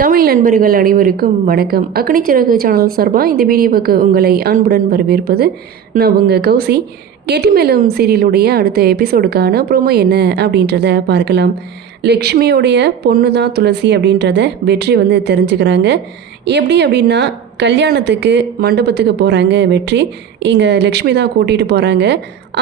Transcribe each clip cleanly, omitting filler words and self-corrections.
தமிழ் நண்பர்கள் அனைவருக்கும் வணக்கம். அக்னிச்சிறகு சேனல் சார்பாக இந்த வீடியோவுக்கு உங்களை அன்புடன் வரவேற்பது நான் உங்கள் கௌசி. கெட்டிமேளம் சீரியலுடைய அடுத்த எபிசோடுக்கான ப்ரோமோ என்ன அப்படின்றத பார்க்கலாம். லக்ஷ்மியோடைய பொண்ணு தான் துளசி அப்படின்றத வெற்றி தெரிஞ்சுக்கிறாங்க. எப்படி அப்படின்னா, கல்யாணத்துக்கு மண்டபத்துக்கு போகிறாங்க வெற்றி. இங்கே லக்ஷ்மி தான் கூட்டிகிட்டு போகிறாங்க.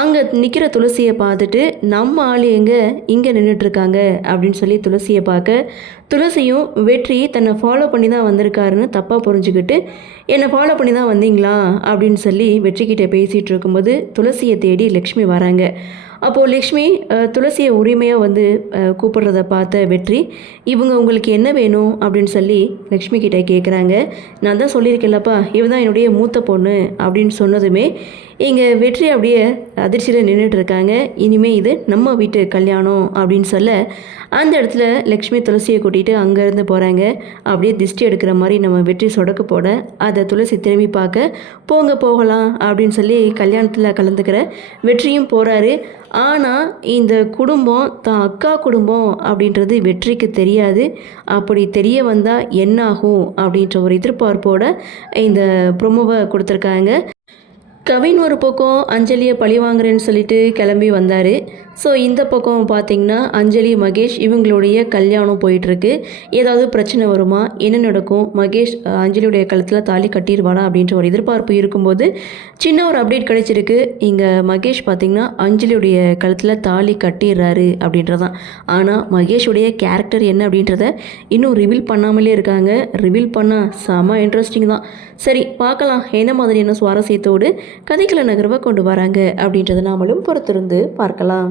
அங்கே நிற்கிற துளசியை பார்த்துட்டு நம்ம ஆள் எங்கே இங்கே நின்றுட்டுருக்காங்க அப்படின்னு சொல்லி துளசியை பார்க்க, துளசியும் வெற்றி தன்னை ஃபாலோ பண்ணி தான் வந்திருக்காருன்னு தப்பாக புரிஞ்சுக்கிட்டு, என்னை ஃபாலோ பண்ணி தான் வந்தீங்களா அப்படின்னு சொல்லி வெற்றிக்கிட்ட பேசிகிட்டு இருக்கும்போது துளசியை தேடி லக்ஷ்மி வராங்க. அப்போது லக்ஷ்மி துளசியை உரிமையாக கூப்பிடுறத பார்த்த வெற்றி, இவங்க உங்களுக்கு என்ன வேணும் அப்படின்னு சொல்லி லக்ஷ்மி கிட்டே கேட்குறாங்க. நான் தான் சொல்லியிருக்கேன்லப்பா, இவ தான் என்னுடைய மூத்த பொண்ணு அப்படின்னு சொன்னதுமே இங்கே வெற்றி அப்படியே அதிர்ச்சியில் நின்றுட்டு இருக்காங்க. இனிமேல் இது நம்ம வீட்டு கல்யாணம் அப்படின்னு சொல்ல, அந்த இடத்துல லக்ஷ்மி துளசியை கூட்டிகிட்டு அங்கேருந்து போகிறாங்க. அப்படியே திஷ்டி எடுக்கிற மாதிரி நம்ம வெற்றி சொடக்கு போட, அதை துளசி திரும்பி பார்க்க, போங்க போகலாம் அப்படின்னு சொல்லி கல்யாணத்தில் கலந்துக்கிற வெற்றியும் போகிறாரு. ஆனால் இந்த குடும்பம் தான் அக்கா குடும்பம் அப்படின்றது வெற்றிக்கு தெரியாது. அப்படி தெரிய வந்தால் என்னாகும் அப்படின்ற ஒரு எதிர்பார்ப்போட இந்த ப்ரொமோவை கொடுத்துருக்காங்க. கவின் ஒரு பக்கம் அஞ்சலியை பழி வாங்குறேன்னு சொல்லிட்டு கிளம்பி வந்தார். ஸோ இந்த பக்கம் பார்த்திங்கன்னா அஞ்சலி மகேஷ் இவங்களுடைய கல்யாணம் போயிட்டுருக்கு. ஏதாவது பிரச்சனை வருமா, என்ன நடக்கும், மகேஷ் அஞ்சலியுடைய கழுத்தில் தாலி கட்டிடுவானா அப்படின்ற ஒரு எதிர்பார்ப்பு இருக்கும்போது சின்ன ஒரு அப்டேட் கிடைச்சிருக்கு. இங்கே மகேஷ் பார்த்திங்கன்னா அஞ்சலியுடைய கழுத்தில் தாலி கட்டிடுறாரு அப்படின்றதான். ஆனால் மகேஷுடைய கேரக்டர் என்ன அப்படின்றத இன்னும் ரிவீல் பண்ணாமலே இருக்காங்க. ரிவீல் பண்ணால் செம இன்ட்ரெஸ்டிங் தான். சரி பார்க்கலாம் என்ன மாதிரியான சுவாரஸ்யத்தோடு கதைக்கள நகர்வை கொண்டு வராங்க அப்படின்றத நாமளும் பொறுத்திருந்து பார்க்கலாம்.